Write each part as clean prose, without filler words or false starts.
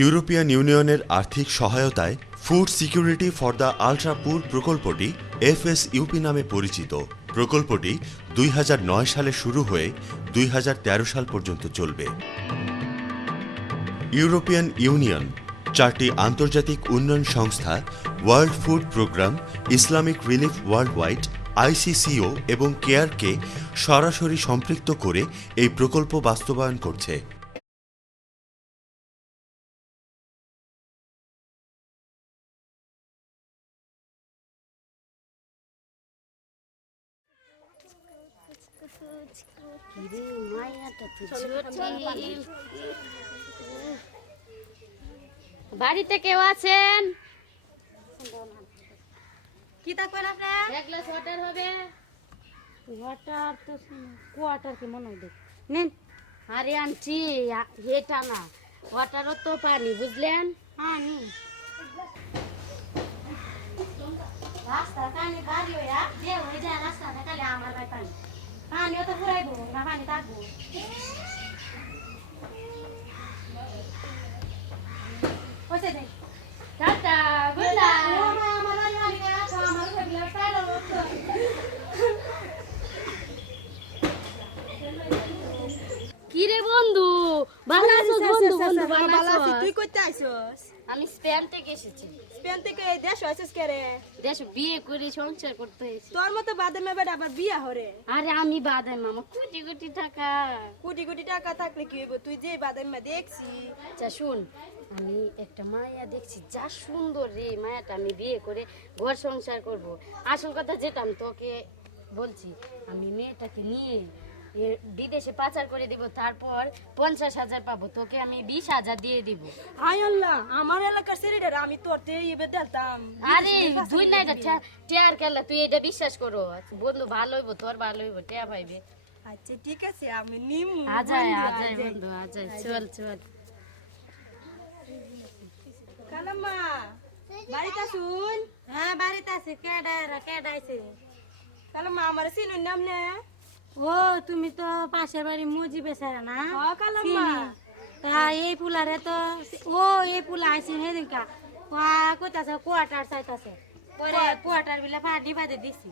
European ইউনিয়নের আর্থিক সহায়তায় food security for the ultra পুর প্রকল্পটি এফএসইউপি নামে পরিচিত। প্রকল্পটি 2009 সালে শুরু হয়ে 2013 সাল পর্যন্ত চলবে। ইউরোপিয়ান ইউনিয়ন 4টি আন্তর্জাতিক উন্নয়ন সংস্থা World Food Programme, Islamic Relief Worldwide, ICCO এবং কেয়ারকে সরাসরি সম্পৃক্ত করে এই প্রকল্প বাস্তবায়ন করছে। বাড়িতে কেউ আছেন? কি থাকবেন আপনার? এক গ্লাস ওয়াটার হবে? ওয়াটার তো কোয়াটার কি মনে হয় নেন। আরে আনছি, এটা না, ওয়াটারও তো পানি, বুঝলেন? হ্যাঁ নিন। রাস্তা কানে বাড়ি হইয়া যে হয়ে যায় রাস্তাটা খালি আমার ভাই পানি পানিও তো ফুরাইবো না, পানি থাকবো। পয়সা দেখ টাটা, গুড নাইট। আমার বাড়ি বাড়ি না তো আমার ফেগলা পারো তো। কি রে বন্ধু, ভালো আছো? বন্ধু বন্ধু ভালো আছো? তুই কইতে আইছস? আমি স্পেন থেকে এসেছি। স্পেন থেকে এই দেশ আইছস কে রে? দেশ বিয়ে করে সংসার করতে এসেছি। তোর মতো বাদামে বেটা আবার বিয়া হরে। আরে আমি বাদাই মামা, কোটি কোটি টাকা। কোটি কোটি টাকা থাকলে কি হইব? তুই যে বাদামে দেখছি। আচ্ছা শুন, আমি একটা মায়া দেখছি, যা সুন্দর রে মায়াটা, আমি বিয়ে করে ঘর সংসার করব। আসল কথা যেটা আমি তোকে বলছি, আমি মেয়েটাকে নিয়ে বিদেশে পাচার করে দিব, তারপর 50,000 পাবো, তোকে আমি 20,000 দিয়ে দিব। হাই আল্লাহ, আমার এলাকার ছেলেটা আমি তোর তে ইবে দিতাম। আরে দুই না, এটা টেয়ার খেলা, তুই এটা বিশ্বাস করো। বন্ধু ভালো হইব, তোর ভালো হইব, টেয়া পাইবে। আচ্ছা ঠিক আছে, আমি নিম। আজাই আজাই বন্ধু, আজাই, চল চল। কালাম্মা বাড়িতে শুন। হ্যাঁ বাড়িতে আছে। কেডাইছে কালাম্মা? আমার চিনুন নাম না? ও তুমি তো পাশের বাড়ি মজি বেচারা না? হ্যাঁ কালাম্মা। তা এই পুলারে তো ও এই পুলা আইছে হেদিনকা কইতাছে কোয়ার্টার চাইতাছে, পরে কোয়ার্টার বিলা পানি বাদে দিছি।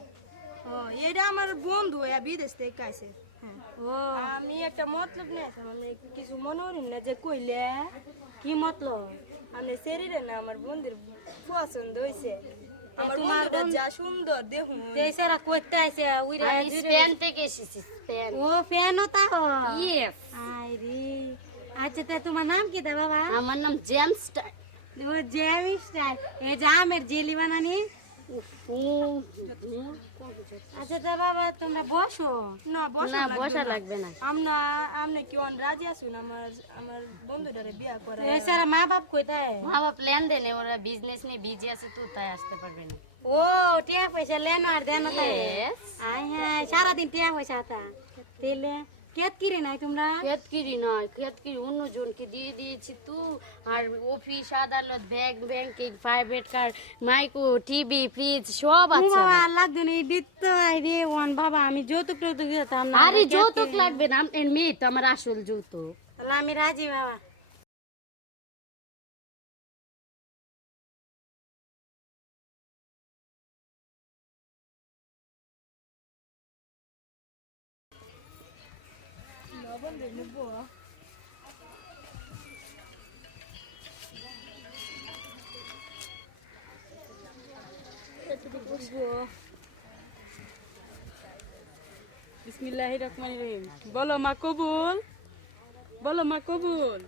ও এটা আমার বন্ধু বিদেশ থেকে আইছে। ও আমি একটা মতলব নিয়েছিলাম, আমি কিছু মনে করি না যে কইলে। কি মতলব? আমি শরীরে না আমার বন্ধুর পছন্দ হইছে। আমার বন্ধুটা যা সুন্দর দেখুন। দেশেরা কইতে আইছে উইরা আমি স্পেন থেকে এসেছি, স্পেন। ও ফ্যানও তা হ। ইয়েস। আইরি আচ্ছা, তা তোমার নাম কি দা বাবা? আমার নাম জেমস টাই। ও জেমস টাই। এই জামের জেলি বানানি। আচ্ছা তা বাবা তোমরা বসো না? না বসা লাগবে না। আমনে কি অন রাজি আছুন আমার আমার বন্ধুটারে বিয়া করা? এছাড়া মা বাপ কইতায়? মা বাপ লেনদেন, ওরা বিজনেস নিয়ে বিজি আছে, তো তাই আসতে পারবে না। ও টিয়া পয়সা লেন আর দেন তাই? Yes. আই হ্যাঁ, সারাদিন টিয়া পয়সা তা তেলে কেত কিরে নাই তোমরা? খেতকিরি নয়, খেতকিরি অন্যজনকে দিয়ে দিয়েছি তো। আর অফিস আদালত, banking, private car, micro TV, fridge সব আছে। বাবা লাগবে না দিত রে ওয়ান বাবা, আমি যৌতুক টৌতুক দিতাম না। আরে যৌতুক লাগবে না, এর মেয়ে তো আমার আসল যৌতুক। তাহলে আমি রাজি বাবা। বিসমিল্লাহিররহমানিররহিম। বলো মা কবুল, বলো মা কবুল,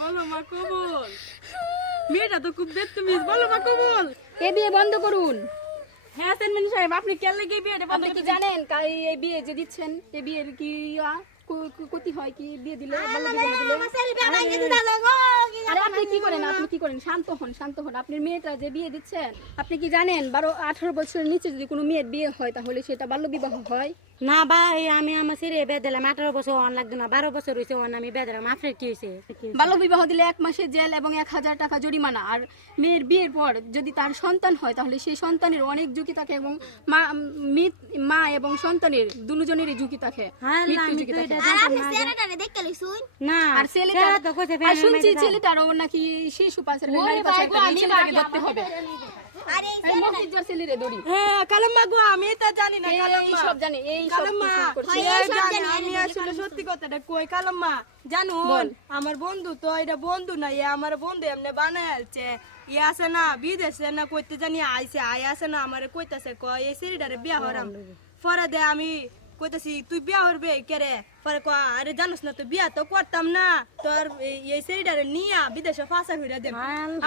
বলো মা কবুল। মেয়েটা তো খুব তুমি বলো মা কবুল। এ বিয়ে বন্ধ করুন। হ্যাঁ চেয়ারম্যান সাহেব, আপনি কেন লেগে বিয়েটা বন্ধ আপনি কি জানেন এই বিয়ে যে দিচ্ছেন, এই বিয়ের কি ক্ষতি হয়? কি বিয়ে দিলে ভালো বিয়ে দিলে? আরে আপনি কি করেন? আপনি কি করেন? শান্ত হন, শান্ত হন। আপনার মেয়েটা যে বিয়ে দিচ্ছেন, আপনি কি জানেন 12-18 বছরের নিচে যদি কোনো মেয়ের বিয়ে হয় তাহলে সেটা বাল্য বিবাহ হয়? না ভাই, আমি আমার ছেলে বেদ দিলাম। 18 বছর অন লাগতো না, 12 বছর হয়েছে অন আমি বেদ দিলাম। আপনার কি হয়েছে? বাল্য বিবাহ দিলে 1 মাসের জেল এবং 1000 টাকা জরিমানা। আর মেয়ের বিয়ের পর যদি তার সন্তান হয় তাহলে সেই সন্তানের অনেক ঝুঁকি থাকে, এবং মা এবং সন্তানের দুজনেরই ঝুঁকি থাকে, মৃত্যু ঝুঁকি থাকে। না আর শুনছি ছেলেটারও নাকি কি শিশু পাচার ওরে নারী ভাই পাচার গো, আমি ছেলেটাকে ভাবি ধরতে আমার হবে ছেলে নেই। এই মফিজার ছেলেরে দড়ি হ্যাঁ কালাম্মা গো আমি তো জানি না এই কালাম্মা সব জানে এই সব কালাম্মা কিছু করছে এই জানি আমি আসলে সত্যি কথাটা কই কালাম্মা জানুন আমার বন্ধু তো এটা বন্ধু না এ আমার বন্ধু এমনি বানায় আলছে ইয়ে আছে না বিদেশে না কইতে জানি আইছে আয় আছে না আমারে কইতাছে কয় এই সিরিডারে বিয়া হরাম পরে দে আমি কইতাছি তুই বিয়া হরবে কেরে পরে কয় আরে জানোস না তুই বিয়া তো করতাম না তোর এই সিরিডারে নিয়া বিদেশে ফাঁসা হইরা দেব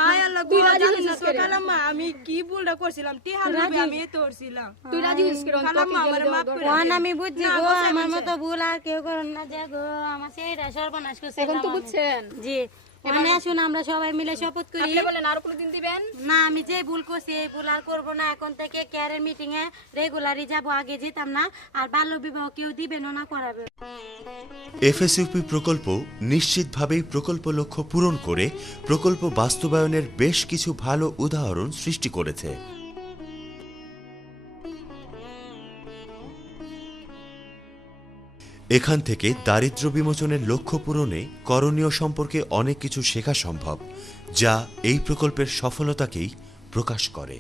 আয় আল্লাহ গো জানিস না তো কালাম্মা আমি কি ভুলটা করছিলাম টিহার লোভে আমি এই তো করছিলাম তুই রাজি হইস কি রন কালাম্মা আমারে মাফ করে ওহান দে। আমি বুঝছি না, গো গোসাই আমার বলছে। মতো ভুল আর কেউ করেন না যে গো আমার সেইটা সর্বনাশ করছে এখন তো বুঝছেন জি মানে আসুন আমরা সবাই মিলে শপথ করি আপনি বলেন আর কোনদিন দিবেন না আমি যে ভুল করছি এই ভুল আর করবো না এখন থেকে কেয়ারের মিটিং এ রেগুলারই যাব আগে যেতাম না আর বাল্য বিবাহ কেউ দিবেনও না করাবে এফএসইউপি প্রকল্প নিশ্চিতভাবেই প্রকল্প লক্ষ্য পূরণ করে প্রকল্প বাস্তবায়নের বেশ কিছু ভালো উদাহরণ সৃষ্টি করেছে। এখান থেকে দারিদ্র্য বিমোচনের লক্ষ্য পূরণে করণীয় সম্পর্কে অনেক কিছু শেখা সম্ভব, যা এই প্রকল্পের সফলতাকেই প্রকাশ করে।